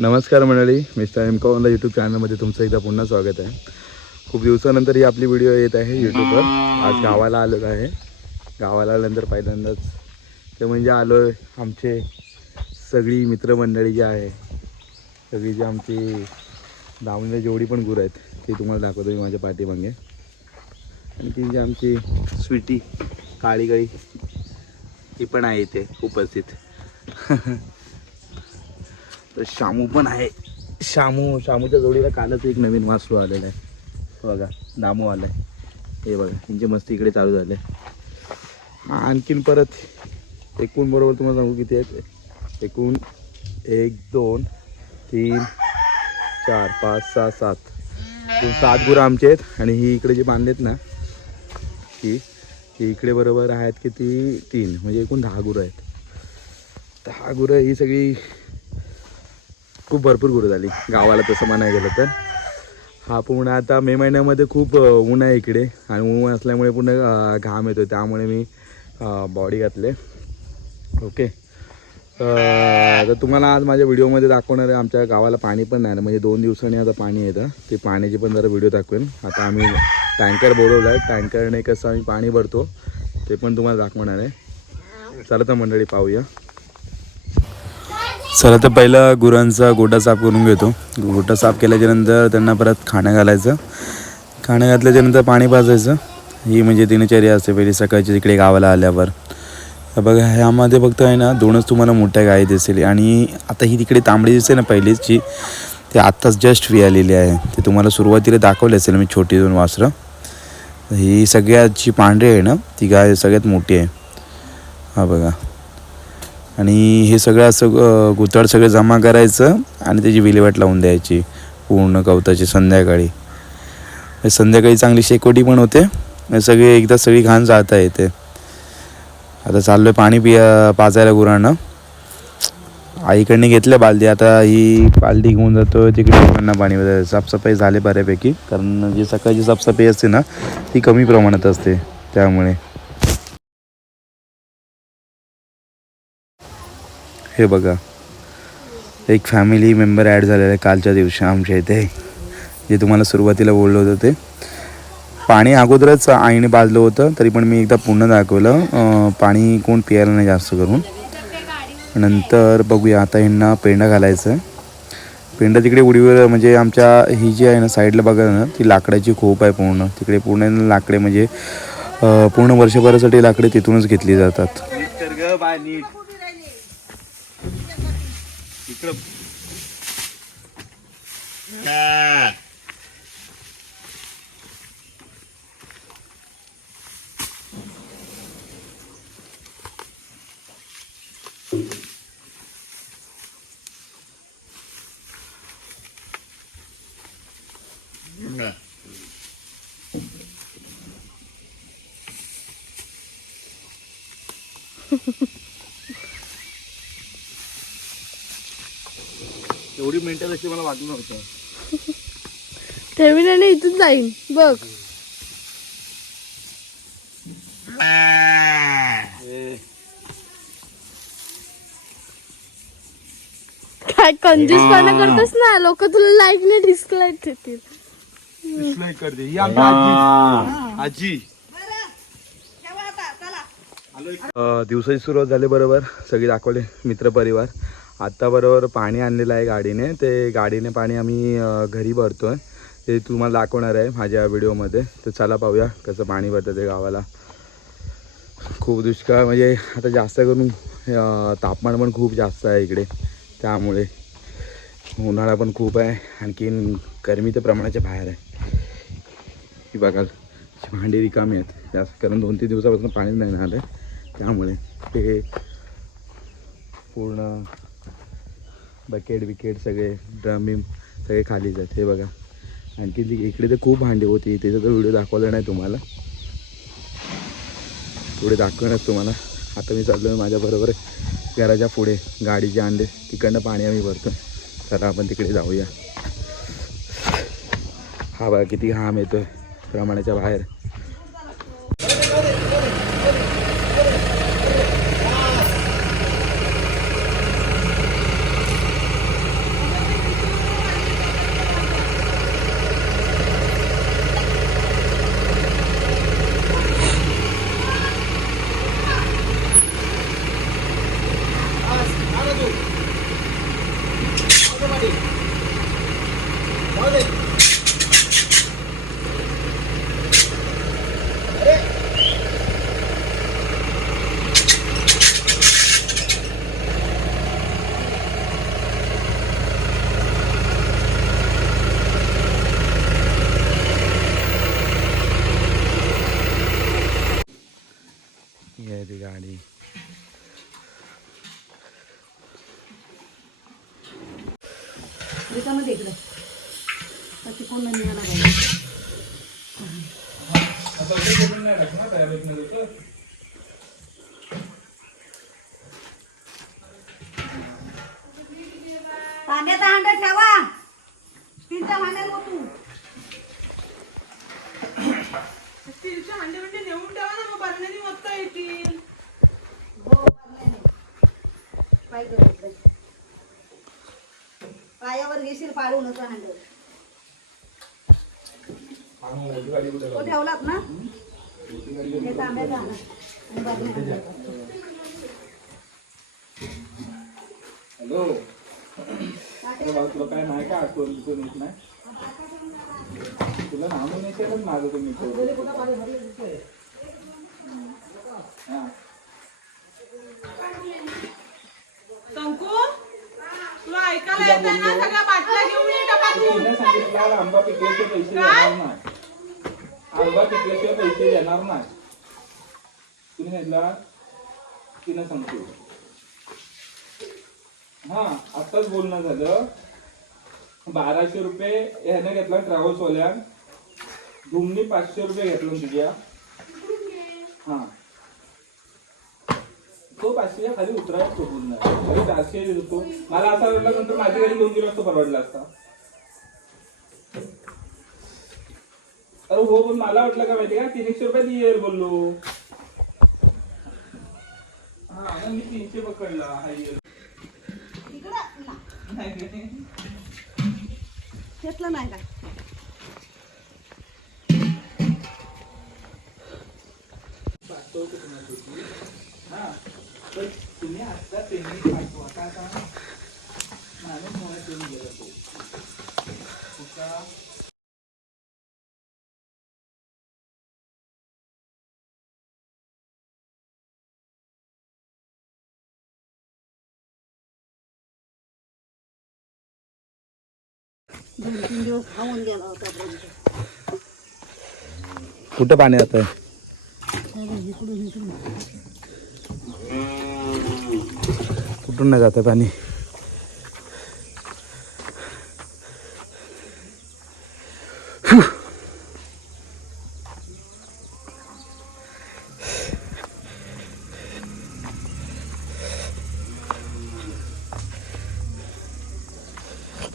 नमस्कार मंडळी, mister एमकॉनला YouTube चॅनलमध्ये तुमचं एकदा पुन्हा स्वागत आहे. खूप दिवसानंतर ही आपली व्हिडिओ येत आहे यूट्यूबवर. आज गावाला आलेलो आहे. गावाला आल्यानंतर पहिल्यांदाच ते म्हणजे आलो आहे आमचे सगळी मित्रमंडळी जी आहे, सगळी जी आमची दावणीला जेवढी पण गुरं आहेत ती तुम्हाला दाखवतो मी माझ्या पाठीमागे. आणि ती जी आमची स्वीटी काळी गाई ती पण आहे इथे उपस्थित. तर शामू पण आहे. शामूच्या जोडीला कालच एक नवीन वासरू आलेला आहे बघा, दामू आला आहे. हे बघा त्यांची मस्ती इकडे चालू झाले. आणखीन परत एकूण बरोबर तुम्हाला सांगू किती आहेत. एकूण 1 2 3 4 5 6 7 गुरं आमचे आहेत. आणि ही इकडे जी बांधलेत ना ही इकडे बरोबर आहेत किती 3 म्हणजे एकूण 10 गुरं आहेत. 10 गुरं ही सगळी खूप भरपूर गुरं झाली गावाला तसं म्हणायला गेलं तर. हा पूर्ण आता मे महिन्यामध्ये खूप ऊन आहे इकडे आणि ऊन असल्यामुळे पूर्ण घाम येतो, त्यामुळे मी बॉडी घातले. ओके, तर तुम्हाला आज माझ्या व्हिडिओमध्ये दाखवणार आहे. आमच्या गावाला पाणी पण नाही, म्हणजे 2 दिवसांनी आता पाणी येतं. ते पाण्याची पण जरा व्हिडिओ दाखवेन. आता आम्ही टँकर बोलवला आहे, टँकरने कसं आम्ही पाणी भरतो ते पण तुम्हाला दाखवणार आहे. चला तर मंडळी पाहूया. चला तर पहिलं गुरांचा गोठा साफ करून घेतो. गोठा साफ केल्याच्यानंतर त्यांना परत खाणं घालायचं. खाणं घातल्याच्यानंतर पाणी पाजायचं. ही म्हणजे दिनचर्या असते पहिली सकाळची तिकडे गावाला आल्यावर. बघा ह्यामध्ये फक्त आहे ना 2च तुम्हाला मोठ्या गायी दिसेल. आणि आता ही तिकडे तांबडी दिसते ना पहिलीची, ते आत्ताच जस्ट आलेली आहे. ते तुम्हाला सुरुवातीला दाखवले असेल मी छोटी 2 वासरं. ही सगळ्याची पांढरी आहे ना, ती गाय सगळ्यात मोठी आहे. हा बघा. आणि हे सगळं असं गुताड सगळं जमा करायचं आणि त्याची विल्हेवाट लावून द्यायची पूर्ण गवताची संध्याकाळी. संध्याकाळी चांगली शेकोटी पण होते. सगळी एकदा सगळी घाण जाता येते. आता चाललो आहे पाणी पाजायला गुरांना. आईकडनं घेतलं बालदी, आता ही बालदी घेऊन जातो तिकडे गुरांना पाणी पाजायला. साफसफाई झाली बऱ्यापैकी, कारण जी सकाळची साफसफाई असते ना ती कमी प्रमाणात असते, त्यामुळे. हे बघा एक फॅमिली मेंबर ॲड झालेला आहे कालच्या दिवशी आमच्या इथे, जे तुम्हाला सुरुवातीला बोललो होतं. ते पाणी अगोदरच आईने पाजलं होतं, तरी पण मी एकदा पुन्हा दाखवलं. पाणी कोण प्यायला नाही जास्त करून. नंतर बघूया आता ह्यांना पेंडा घालायचं आहे. पेंडा तिकडे उडीवर म्हणजे आमच्या ही जी आहे ना साईडला बघा ना, ती लाकडाची खोप आहे पूर्ण. तिकडे पूर्ण लाकडे म्हणजे पूर्ण वर्षभरासाठी लाकडे तिथूनच घेतली जातात. एवढी मेंटल अशी मला वाटलं नव्हतं. ठेवीन आणि इथून जाईन बघ. काय कंजूसपणा करतोस ना, लोक तुला लाईफ ने डिस्लाईक देतील. डिस्लाईक करते ही आमची आजी. दिवसाची सुरुवात झाली बरोबर, सगळी दाखवले मित्रपरिवार. आत्ता बरोबर पाणी आणलेलं आहे गाडीने. ते गाडीने पाणी आम्ही घरी भरतोय, ते तुम्हाला दाखवणार आहे माझ्या व्हिडिओमध्ये. तर चला पाहूया कसं पाणी भरतं ते गावाला. खूप दुष्काळ म्हणजे आता जास्त करून तापमान पण खूप जास्त आहे इकडे, त्यामुळे उन्हाळा पण खूप आहे. आणखीन गरमी तर प्रमाणाच्या बाहेर आहे. ही बघाल भांडी रिकामी आहेत जास्त, कारण 2-3 दिवसापासून पाणीच नाही मिळालं, त्यामुळे ते पूर्ण बकेट बिकेट सगळे ड्रम बिम सगळे खालीच आहेत. हे बघा. आणखी इकडे तर खूप भांडी होती, त्याचा तर व्हिडिओ दाखवला नाही तुम्हाला, पुढे दाखवणार तुम्हाला. आता मी चाललो आहे माझ्याबरोबर घराच्या पुढे गाडीचे अंडे, तिकडनं पाणी आम्ही भरतो. चला आपण तिकडे जाऊया. हा बघा किती घाम येतोय. प्रमाणाच्या बाहेर. ये ती गाडी. पाण्याचा हांडा ठेवा. स्टीलच्या हांड्यात ओतू. स्टीलच्या हांडे म्हणजे नेऊन ठेवा ना, मग बरण्याने ओतता येतील. हो, पाण्याने. पाय कर इकडे. पायावर घेशील पाडून होता हांडा. तो ठेवलात ना हे तांब्याचा हांडा. आणि बरण्याचा हांडा. हॅलो, तुला काय नाही का आठवण दिसून येत नाही? तुला नाव नाही केलं माझं तुम्ही. शंकू, तुला ऐकायला येत आहे ना? सगळ्या बाटल्या घेऊन ये डब्यातून. सांगितलं आंबा पिकल्याचे पैसे देणार नाही. आंबा पिकल्याशिवाय पैसे देणार नाही. तुम्ही सांगितलं तिनं सांगतो. हा, आताच बोलणं झालं. 1200 रुपये ह्यानं घेतला ट्रॅव्हल्सवाल्यान. धुमनी 500 रुपये घेतला तुझ्या. हा, तो 500च्या खाली उतरायला सोडून नाही. 400 देतो. मला असा वाटला नंतर माझ्या घरी 2 किलो असतो परवडला असता. अरे हो, पण मला वाटलं का माहिती का 300 रुपये येईल बोललो. हा, मग मी 300 पकडला. हा येईल घेतलं नाही काय. हा, तर तुम्ही आता पेमेंट पाठवा. का माणूस मला ठेवून गेला तो. दोन 3 दिवस खाऊन गेला होता पर्यंत. कुठं पाणी जात आहे? कुठून नाही जात पाणी?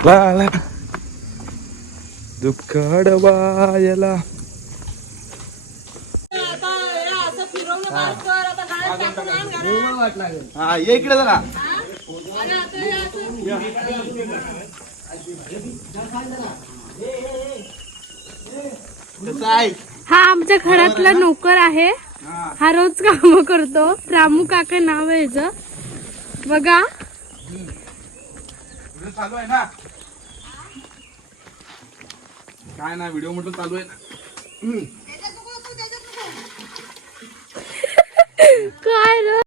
ला दुःख अडवायला. आता हे असं फिरवणं बंद कर. आता गाड्यात टाकून आण गाड्यात. हा, ये इकडे जरा. अरे आता हे असं हा आमच्या घरातला नोकर आहे. हा रोज काम करतो. रामू काका नाव आहे याचं. बघा चालू आहे ना? काय ना, व्हिडिओ म्हटलं चालू आहे ना. काय रे.